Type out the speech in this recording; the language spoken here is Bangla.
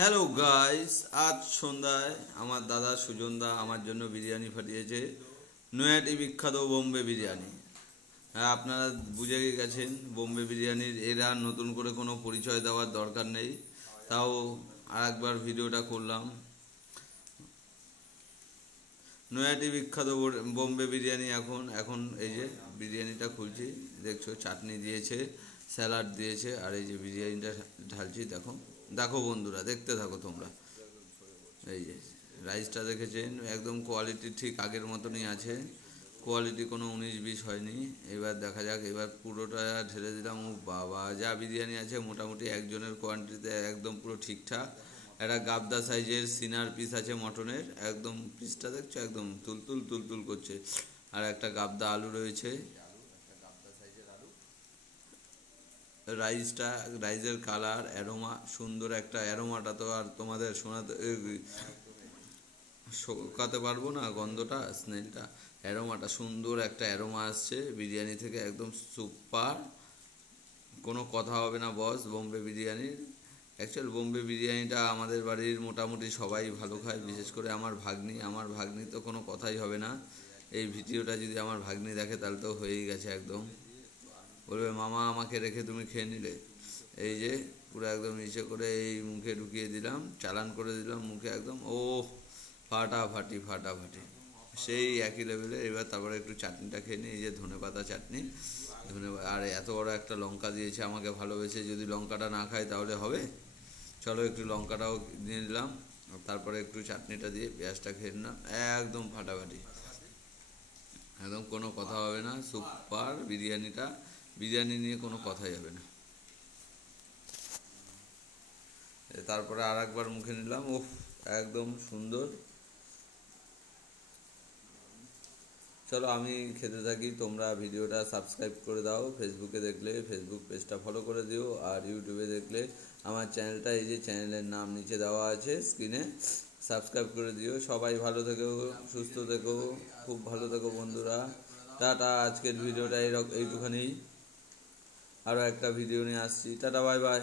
হ্যালো গাইস, আজ সন্ধ্যায় আমার দাদা সুজনদা আমার জন্য বিরিয়ানি পাঠিয়েছে। নয়াটি বিখ্যাত বোম্বে বিরিয়ানি। হ্যাঁ, আপনারা বুঝে গেছেন বোম্বে বিরিয়ানির এরা নতুন করে কোনো পরিচয় দেওয়ার দরকার নেই। তাও আরেকবার ভিডিওটা করলাম। নয়াটি বিখ্যাত বোম্বে বিরিয়ানি। এখন এই যে বিরিয়ানিটা খুলছি, দেখছো চাটনি দিয়েছে, স্যালাড দিয়েছে, আর এই যে বিরিয়ানিটা ঢালছি। দেখো দেখো বন্ধুরা, দেখতে থাকো তোমরা। এই যে রাইসটা দেখেছেন, একদম কোয়ালিটি ঠিক আগের মতনই আছে, কোয়ালিটি কোনো 19-20 হয়নি। এবার দেখা যাক, এবার পুরোটা ঢেলে দিলাম। ও বাবা, যা বিরিয়ানি আছে মোটামুটি একজনের কোয়ান্টিটিতে একদম পুরো ঠিকঠাক। একটা গাবদা সাইজের সিনার পিস আছে মটনের, একদম পিসটা দেখছো একদম তুলতুল তুলতুল করছে। আর একটা গাবদা আলু রয়েছে। রাইসের কালার, অ্যারোমা, সুন্দর একটা অ্যারোমাটা তো আর তোমাদের শোকাতে পারবো না, গন্ধটা, স্মেলটা, অ্যারোমাটা, সুন্দর একটা অ্যারোমা আসছে বিরিয়ানি থেকে, একদম সুপার। কোনো কথা হবে না বস বোম্বে বিরিয়ানির। অ্যাকচুয়াল বোম্বে বিরিয়ানিটা আমাদের বাড়ির মোটামুটি সবাই ভালো খায়, বিশেষ করে আমার ভাগ্নি তো কোনো কথাই হবে না। এই ভিডিওটা যদি আমার ভাগ্নি দেখে তাহলে তো হয়েই গেছে একদম, বলবে মামা আমাকে রেখে তুমি খেয়ে নিলে। এই যে পুরো একদম নিচে করে এই মুখে ঢুকিয়ে দিলাম, চালান করে দিলাম মুখে একদম। ও ফাটাফাটি ফাটাফাটি, সেই একই লেভেলে। এবার তারপরে একটু চাটনিটা খেয়ে নিই, এই যে ধনেপাতা চাটনি, আর এত বড় একটা লঙ্কা দিয়েছে আমাকে ভালোবেসে। যদি লঙ্কাটা না খাই তাহলে হবে? চলো একটু লঙ্কাটাও নিয়ে নিলাম, তারপরে একটু চাটনিটা দিয়ে পেঁয়াজটা খেয়ে নিলাম। একদম ফাটাফাটি, একদম কোনো কথা হবে না, সুপার বিরিয়ানিটা। বিরিয়ানি নিয়ে কোনো কথাই হবে না। তারপরে আর একবার মুখে নিলাম, ওহ একদম সুন্দর। চলো আমি খেতে থাকি, তোমরা ভিডিওটা সাবস্ক্রাইব করে দাও। ফেসবুকে দেখলে ফেসবুক পেজটা ফলো করে দিও, আর ইউটিউবে দেখলে আমার চ্যানেলটা, এই যে চ্যানেলের নাম নিচে দেওয়া আছে স্ক্রিনে, সাবস্ক্রাইব করে দিও। সবাই ভালো থেকো, সুস্থ থেকো, খুব ভালো থেকো বন্ধুরা। টাটা, আজকের ভিডিওটা এইটুখানি। আরও একটা ভিডিও নিয়ে আসছি। Tata, bye bye.